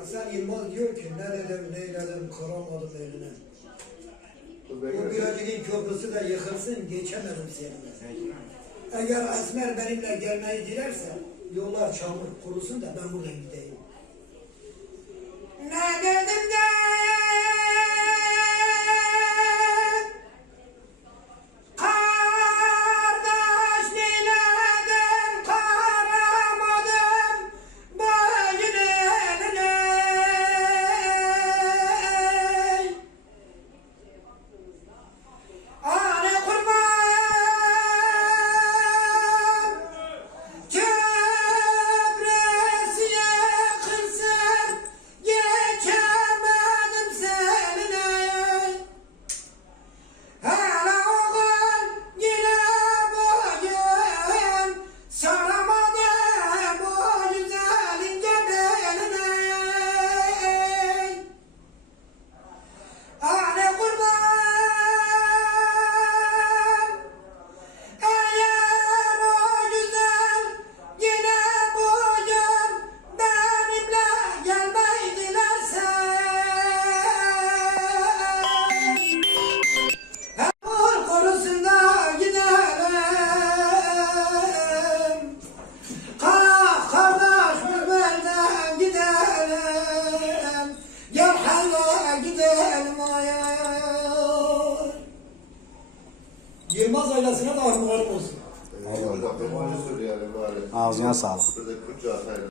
Hasan Yılmaz diyor ki ne dedim neyledim kıramadım eline. Göreceğim. Birazcık'ın köprüsü de yıkılsın geçemedim seninle. Eğer Esmer benimle gelmeyi dilerse yollar çamur kurusun da ben buradan gideyim. Ay Yılmaz ailesine de armağan olsun. Ağzına sağlık.